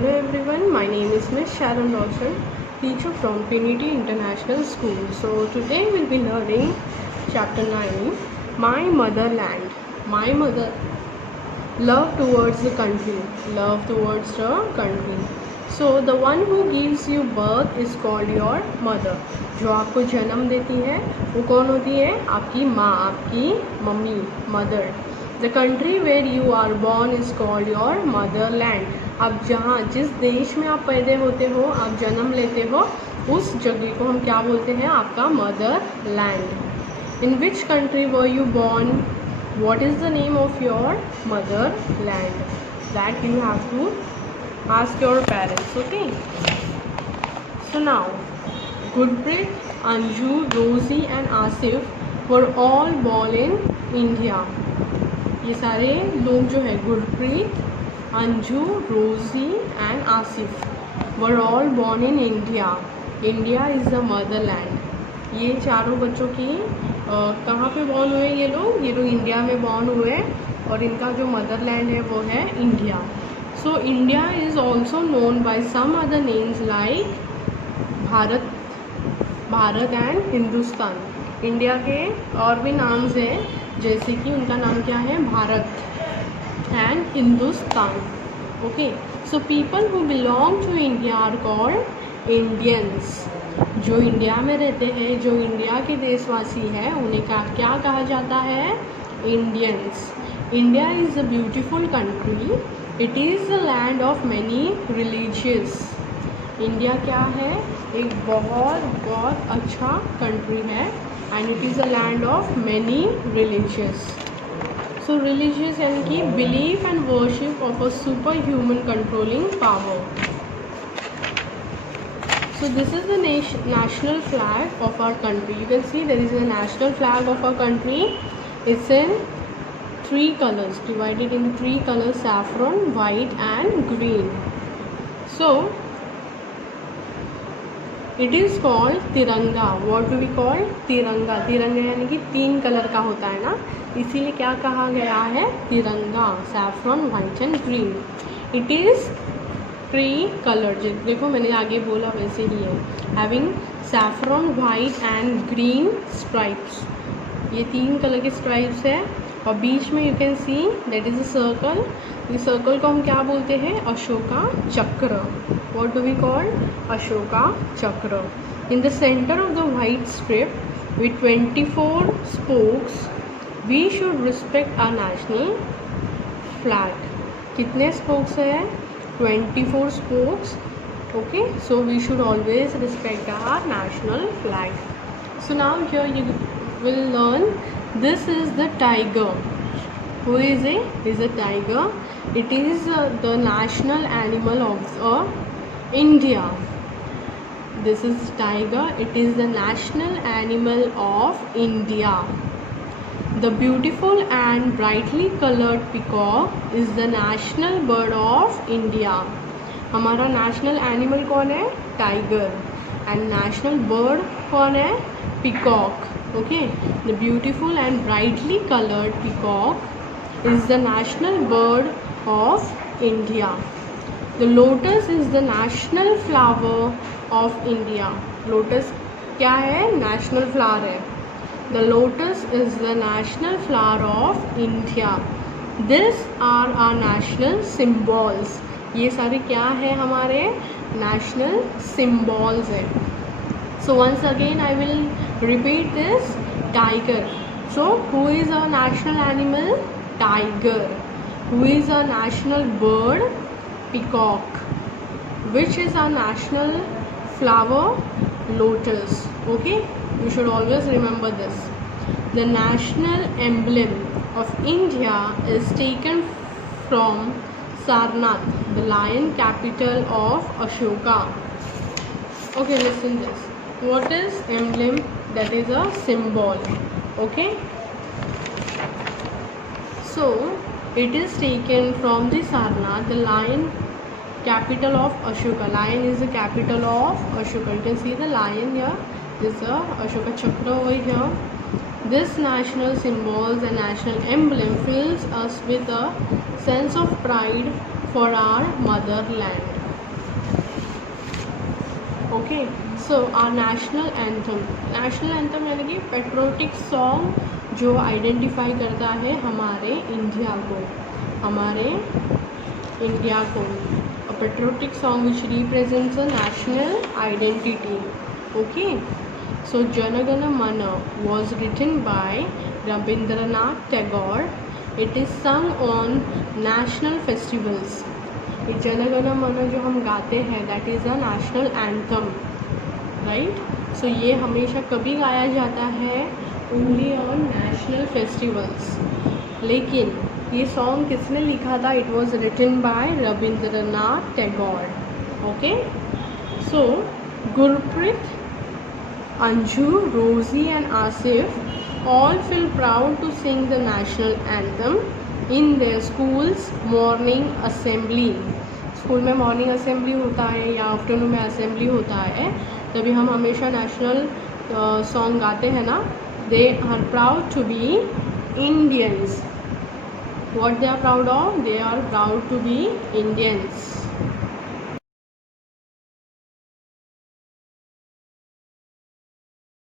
Hello everyone, my name is Miss Sharon Roshan, teacher from Trinity International School. So today we'll be learning chapter 9, My Motherland. My mother, love towards the country, love towards the country. So the one who gives you birth is called your mother. जो आपको जन्म देती है वो कौन होती है? आपकी माँ, आपकी mummy, mother. The country where you are born is called your motherland. आप जहाँ जिस देश में आप पैदा होते हो, आप जन्म लेते हो, उस जगह को हम क्या बोलते हैं? आपका mother land. In which country were you born? What is the name of your motherland? That you have to ask your parents. Okay. So now, Gurpreet, Anju, Rosie and Asif were all born in India. ये सारे लोग जो है Gurpreet, Anju, Rosie and Asif were all born in India. India is the motherland. ये चारों बच्चों की कहाँ पे बॉर्न हुए? ये लोग इंडिया में बॉर्न हुए और इनका जो मदरलैंड है वो है India. So India is also known by some other names like Bharat and Hindustan. India के और भी नाम्स हैं, जैसे कि उनका नाम क्या है? Bharat and Hindustan. Okay. So people who belong to India are called Indians. जो इंडिया में रहते हैं, जो इंडिया के देशवासी हैं, उन्हें क्या कहा जाता है? Indians. India is a beautiful country. It is the land of many religious. India क्या है? एक बहुत अच्छा कंट्री है and it is a land of many religious. So religious यानी कि belief and worship of a super human controlling power. So this is the national flag of our country. You can see there is a national flag of our country. It's in 3 colors, divided in 3 colors: saffron, white and green. So it is called तिरंगा. What do we call? तिरंगा. तिरंगा यानी कि 3 colour का होता है ना, इसीलिए क्या कहा गया है? तिरंगा. saffron, white and green. It is 3 colour. देखो मैंने आगे बोला वैसे ही है. Having saffron, white and green stripes. ये 3 कलर के स्ट्राइप्स है और बीच में you can see that is a circle. इस सर्कल को हम क्या बोलते हैं? Ashoka chakra. What do we call? Ashoka chakra. In the centre of the white strip with 24 spokes we should respect our national flag. कितने स्पोक्स है? 24 spokes. Okay, so we should always respect our national flag. So now here you will learn, this is the tiger. Who is it? Is a tiger. It is the national animal of India. This is tiger. It is the national animal of India. The beautiful and brightly colored peacock is the national bird of India. हमारा national animal कौन है? Tiger. And national bird कौन है? Peacock. Okay. The beautiful and brightly colored peacock is the national bird of India. The lotus is the national flower of India. Lotus क्या है? National flower है. The lotus is the national flower of India. These are our national symbols. ये सारे क्या है? हमारे national symbols है. So once again I will repeat this. Tiger. So who is our national animal? Tiger. Who is our national bird? Peacock. Which is our national flower? Lotus. Okay. You should always remember this. The national emblem of India is taken from Sarnath, the lion capital of Ashoka. Okay, listen this. What is emblem? That is a symbol. Okay. So it is taken from the Sarnath, the lion capital of Ashoka. Lion is the capital of Ashoka. You can see the lion here. This is Ashoka Chakra over here. This national symbols and national emblem fills us with a sense of pride for our motherland. Okay, so our national anthem यानी कि patriotic song जो identify करता है हमारे India को, a patriotic song which represents a national identity. Okay, so Jana Gana Mana was written by Rabindranath Tagore. It is sung on national festivals. ये जन गण मन जो हम गाते हैं that is a national anthem, right. So ये हमेशा कभी गाया जाता है, ओनली ऑन नेशनल फेस्टिवल्स। लेकिन ये सॉन्ग किसने लिखा था? It was written by Rabindranath Tagore. Okay, so Gurpreet, Anju, Rosie and Asif all feel proud to sing the national anthem in their school's morning assembly. School में मॉर्निंग असेंबली होता है या आफ्टरनून में असेंबली होता है, तभी हम हमेशा नेशनल सॉन्ग गाते हैं ना। They are proud to be Indians. What they are proud of? They are proud to be Indians.